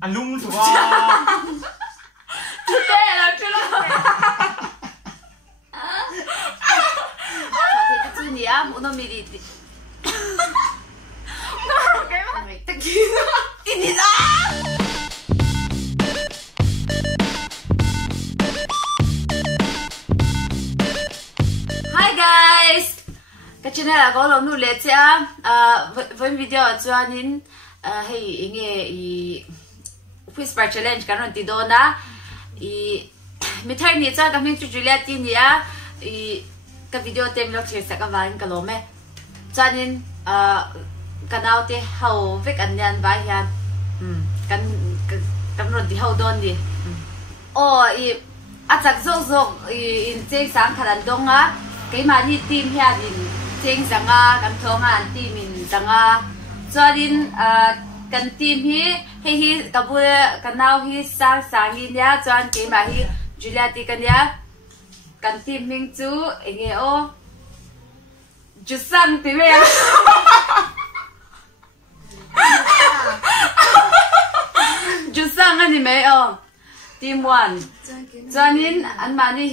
anh lung thua Chú tê là chú lung thì chị nhỉ muốn nó mì đi cái mà mày tắc gì đi ra. Hi guys, cái channel là có lòng nuôi lệ cha với video cho anh hay nghe whisper challenge cái này thì đó na mình thấy như cha cái mình chú Julia tin nhá cái video tem lọc chia sẻ cái vài cái lỗ mẹ cho nên canal thì hậu với anh nhân vài hiện cái rồi thì hậu đón đi chắc dốc in chơi sáng khăn đông á cái mà đi tìm hiện đi chơi sáng á cái thong anh tìm mình sáng á cho nên cái tìm hi cái buổi canal hi sáng hi nhá cho nên cái mà hi Julia thì cái nhá cái tìm mình chú nghe ô chú sang thì vậy chú sang anh mấy team 1 cho nên anh mà đi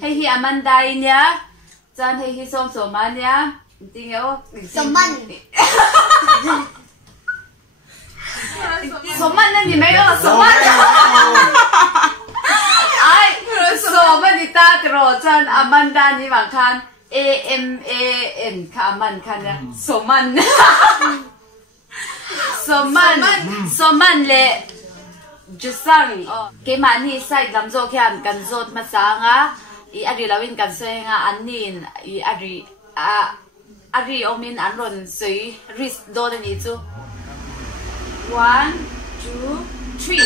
hi Amanda nhá cho nên hi som man nhá tiếng ô som man anh mấy som man ai som man đi ta rồi cho Amanda đi vào khan AMAN kaman kana soman soman le jusang ke mani side lam zo khan kan zot ma sanga I ari lawin kan soenga anin I ari omin anron sui risk do ni chu 1 2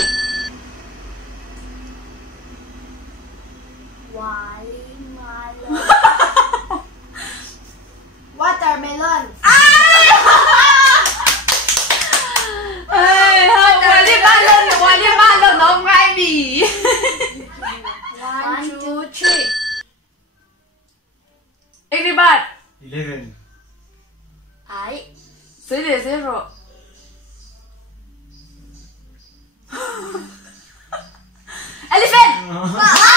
3 watermelon watermelon nó ngay bì 1 2 3 everybody 11 ai zero elephant 2 3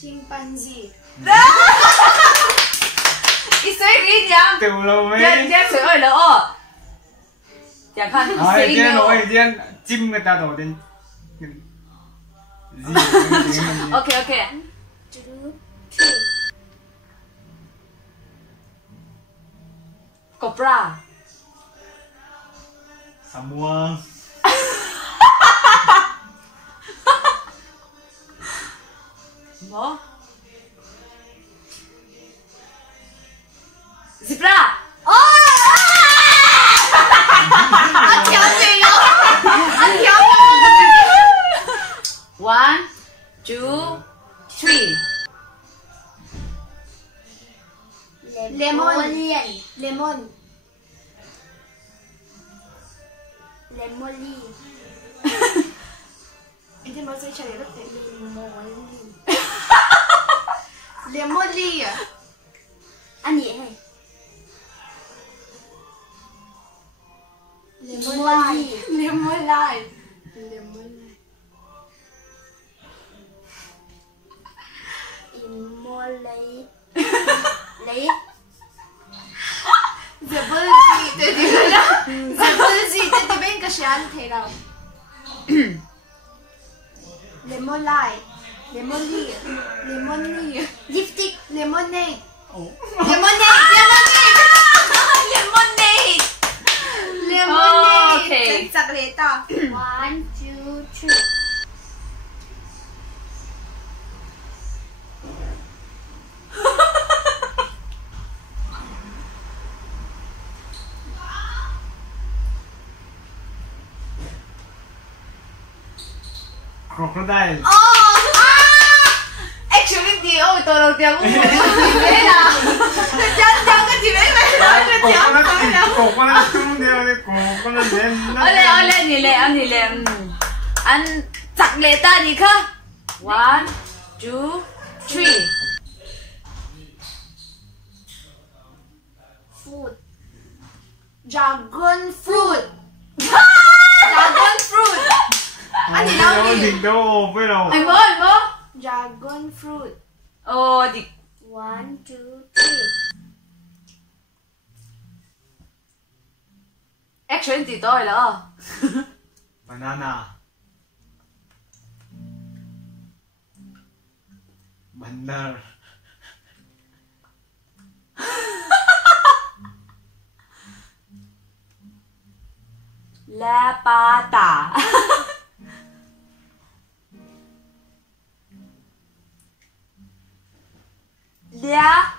chimpanzee cái suy nghĩ nhá từ lâu mấy Jen suy ơi nữa chẳng hạn ai suy Jen nhiều nói Jen chim người ta đổ đến ok 2 3 cobra Samuang Mo zebra anh thiếu gì đâu anh thiếu 1 2 3 lemon anh mới sẽ trả lời rất lemon anh gì hay lemon lai lấy giờ bữa gì tôi bên cái sáng thế nào lemon lai lemon lipstick lemonade okay chắc lẽ to 1 2 3 crocodile actually thì ôi tôi đầu tiên cũng muốn thế nào chân cái gì đấy mày cổ con nó tung đeo đấy cổ con nó lên ôi lên như lệ anh chặt lệ ta gì cơ 1 2 Dragon fruit. Dragon fruit. Anh thì đâu thì đâu biết đâu. Anh bố. Dragon fruit. Đi. 1, 2, 3. Action thì tôi là. Banana. Bandar. La pata. Lia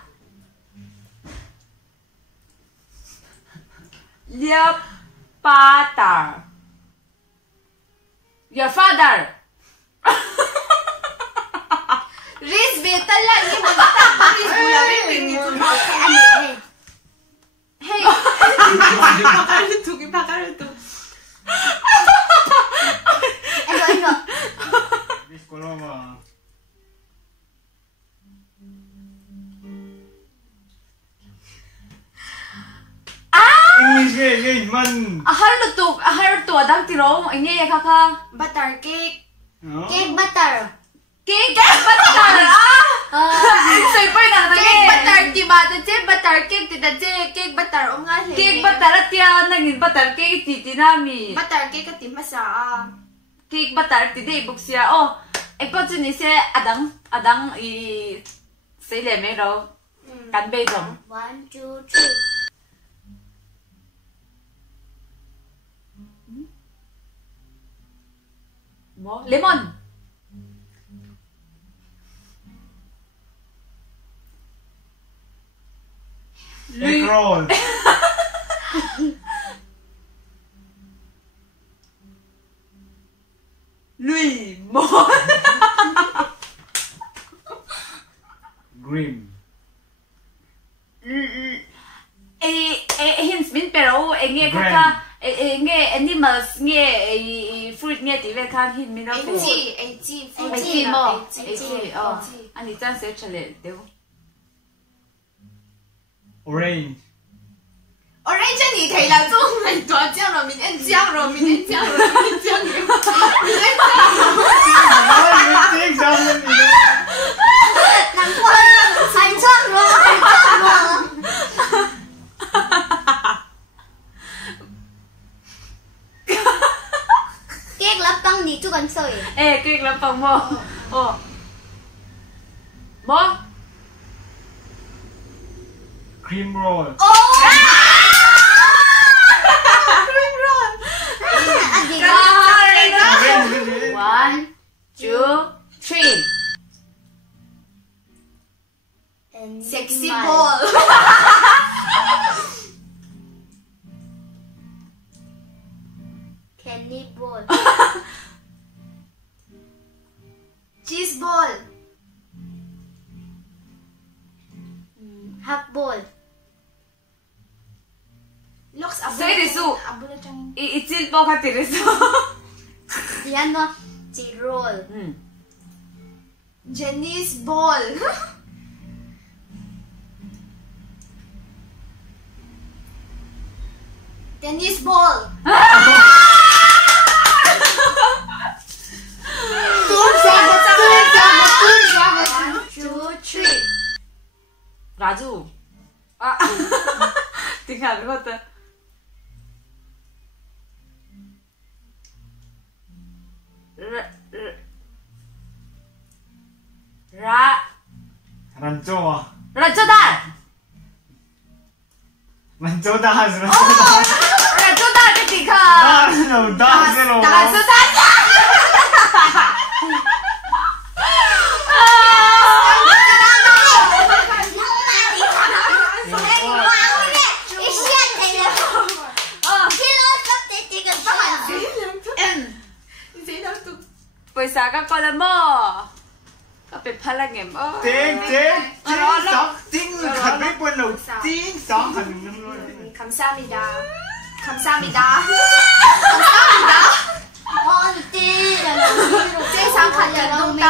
pata. Your father. Riz betal lang ni mo ta. Riz mula rin ni mo. Hey. Pakaruto. Ano. Miss Coloma. English game man. Ahar to adang tirong inge ya kaka. Butter cake. Cake butter. Cake butter. Say pa na Cake butter di ba? Dati butter cake ti dati cake butter o nga he. Cake butter at ya naging butter cake titi nami. Butter cake at masa. Cake butter ti de buksia. Oh, eko chuni se adang I say le me ro. Kan be dong. 1, 2, 3. Mo lemon. Egg roll. Lemon. Green. Hints min pero enge kaka enge animals nge fruit nge ti ve kan hin min of AG mo oh ani chan se chale deu Orange. Orange 你睇啦，中文多酱了，明天酱了，明天酱了，明天酱了，明天酱了。你这样子你。难怪还唱了，还唱了。Cake lắp băng đi chú con sợi. Cake lắp băng mo. Mo. Cream roll. Cream roll. 1, 2, 3. Sexy ball. Candy ball. Cheese ball. Half ball. Looks Serisu. Itil po ka tiriso. Yan no. Roll. Jenny's ball. Tennis ball. 1, 2, 3. Raju. Tinggal kota. Rancho. Ranchodar. Ranchodar. Ranchodar ketika. Ranchodar. Pwesa ka pala mo. Kapit pala ngem. Tingขัดไม่ปวดหนูting songขัดหนึ่งด้วย 감사합니다. 감사합니다. 감사합니다. 제상 간장동다.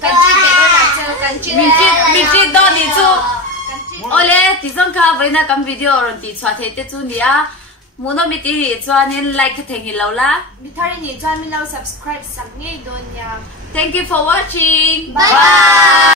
간지 내가 간지. 미지 너 니주. 간지 Ole, tizong ka với na cắm video rồi tí xóa thế tết chu nia. Muốn nó bị tí cho nên like thành hình lâu la. Bị thay nhỉ cho mình lâu subscribe sẵn ngay đồn nha. Thank you for watching. Bye bye.